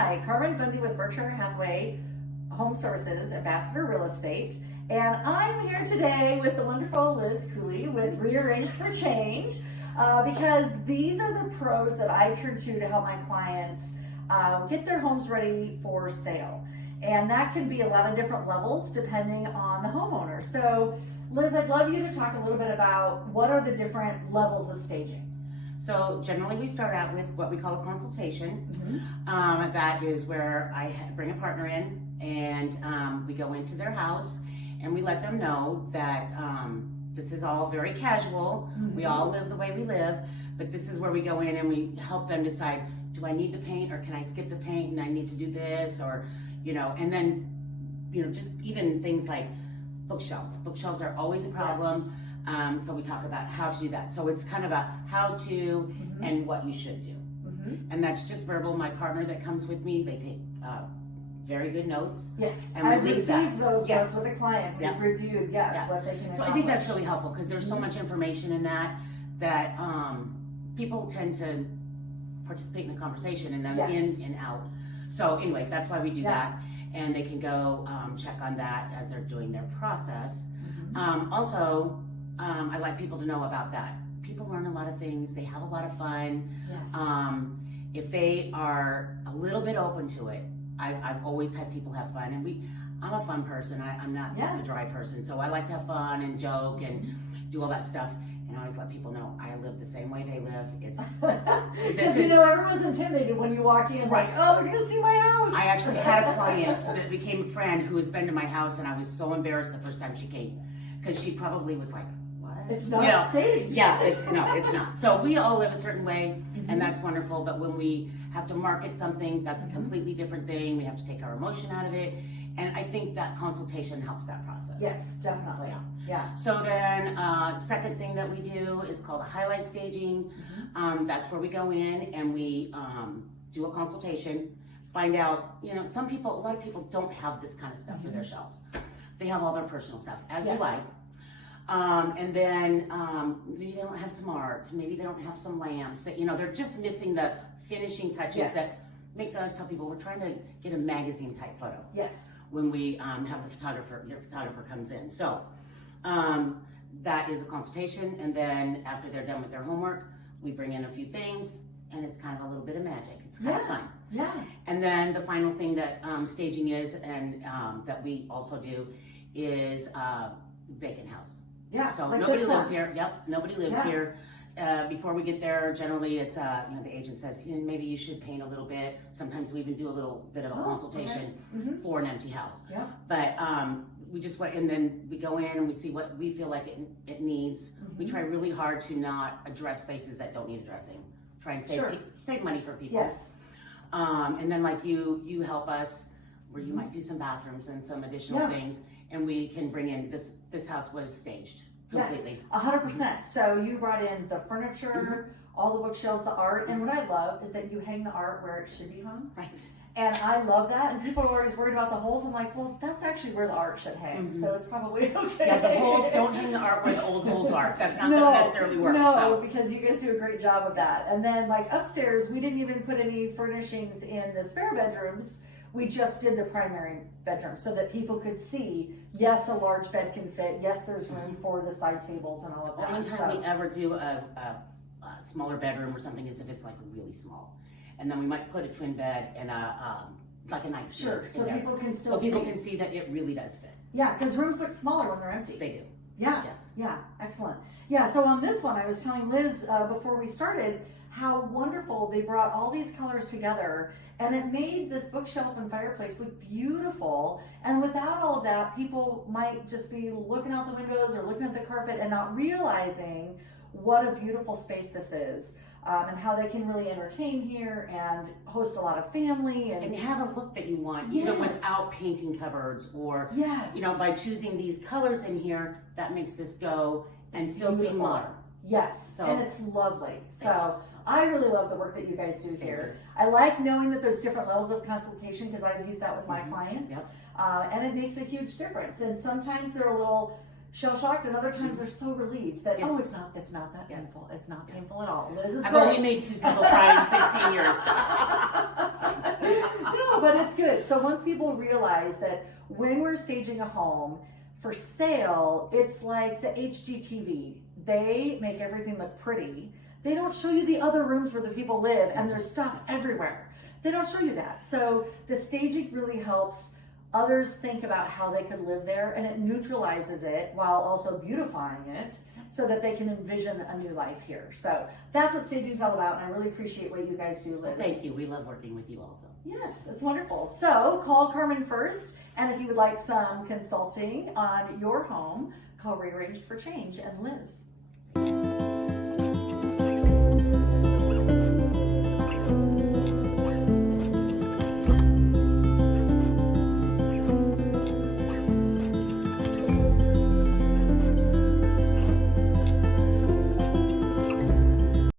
Hi, Carmen Bunde with Berkshire Hathaway HomeServices, Ambassador Real Estate. And I'm here today with the wonderful Liz Cooley with Rearranged for Change, because these are the pros that I turn to help my clients get their homes ready for sale. And that can be a lot of different levels depending on the homeowner. So Liz, I'd love you to talk a little bit about what are the different levels of staging. So generally we start out with what we call a consultation. Mm-hmm. That is where I bring a partner in and we go into their house and we let them know that this is all very casual. Mm-hmm. We all live the way we live, but this is where we go in and we help them decide, do I need to paint or can I skip the paint and I need to do this, or, and then, just even things like bookshelves. Bookshelves are always a problem. Yes. So we talk about how to do that. So it's kind of a how to Mm-hmm. and what you should do. Mm-hmm. And that's just verbal. My partner that comes with me, they take very good notes. Yes, And we I've leave received that. those Yes. notes with the client. We've Yep. reviewed, Yes. what they can So I think that's accomplish. really helpful because there's so Mhm. much information in that people tend to participate in the conversation and then Yes. in and out. So anyway, that's why we do Yeah. that. And they can go check on that as they're doing their process. Mhm. Also, I like people to know about that. People learn a lot of things. They have a lot of fun. Yes. If they are a little bit open to it, I've always had people have fun. And I'm a fun person. I'm not Yeah. the dry person. So I like to have fun and joke and do all that stuff. And I always let people know I live the same way they live. Because everyone's intimidated when you walk in, like, Right. oh, they're gonna see my house. I actually had a client that became a friend who has been to my house, and I was so embarrassed the first time she came because she probably was like, "What? It's not staged. Yeah, it's not. So we all live a certain way, Mhm. and that's wonderful. But when we have to market something, that's a completely different thing. We have to take our emotion out of it, and I think that consultation helps that process. Yes, definitely. Yeah. So then, second thing that we do is called a highlight staging. That's where we go in and we do a consultation, find out, a lot of people don't have this kind of stuff for their shelves. They have all their personal stuff, as Yes. do I. And then maybe they don't have some art, maybe they don't have some lamps, that they're just missing the finishing touches. Yes. That makes us tell people we're trying to get a magazine type photo Yes. when we have your photographer comes in. So that is a consultation, and then after they're done with their homework, we bring in a few things, and it's kind of a little bit of magic. It's kind of fun. Yeah. And then the final thing that staging is, and that we also do, is vacant house. Yeah. So like nobody this lives one. here. Yep, nobody lives Yeah. here. Before we get there, generally it's the agent says maybe you should paint a little bit. Sometimes we even do a little bit of a consultation Okay. Mhm. for an empty house. Yeah. But we just went, and then we go in and we see what we feel like it needs. We try really hard to not address spaces that don't need addressing. Try and save Sure. save money for people. Yes. And then like you help us where you might do some bathrooms and some additional Yeah. things, and we can bring in this house was staged completely. Yes, 100%. So you brought in the furniture, all the bookshelves, the art, and what I love is that you hang the art where it should be hung. Right. And I love that. And people are always worried about the holes. I'm like, well, that's actually where the art should hang. So it's probably okay. Yeah, the holes, don't hang the art where the old holes are. That's not going to necessarily work. No, So. because you guys do a great job of that. And then like upstairs, we didn't even put any furnishings in the spare bedrooms. We just did the primary bedroom so that people could see, yes, a large bed can fit. Yes, there's room for the side tables and all of The that. only time we ever do a smaller bedroom or something is if it's like really small. And then we might put a twin bed and like a night Sure, shirt so in there. people can still So people see. can see that it really does fit. Yeah, because rooms look smaller when they're empty. They do. Yeah. Yes. Yeah. Excellent. Yeah. So on this one, I was telling Liz before we started how wonderful they brought all these colors together, and it made this bookshelf and fireplace look beautiful. And without all of that, people might just be looking out the windows or looking at the carpet and not realizing what a beautiful space this is. And how they can really entertain here and host a lot of family And have a look that you want, Yes. even without painting cupboards or, yes, by choosing these colors in here, that makes this go and still seem beautiful. modern. Yes, So- and it's lovely. Thank So I really love the work that you guys do here. I like knowing that there's different levels of consultation because I've used that with my clients. Yep. And it makes a huge difference. And sometimes they're a little shell-shocked, and other times they're so relieved that, Yes. oh, it's not that Yes. painful. It's not Yes. painful at all. Liz is I've great. only made 2 people cry in 16 years. No, but it's good. So once people realize that when we're staging a home for sale, it's like the HGTV. They make everything look pretty. They don't show you the other rooms where the people live and there's stuff everywhere. They don't show you that. So the staging really helps others think about how they could live there, and it neutralizes it while also beautifying it so that they can envision a new life here. So that's what staging is all about, and I really appreciate what you guys do, Liz. Well, thank you. We love working with you also. Yes, it's wonderful. So call Carmen first, and if you would like some consulting on your home, call Rearranged for Change and Liz.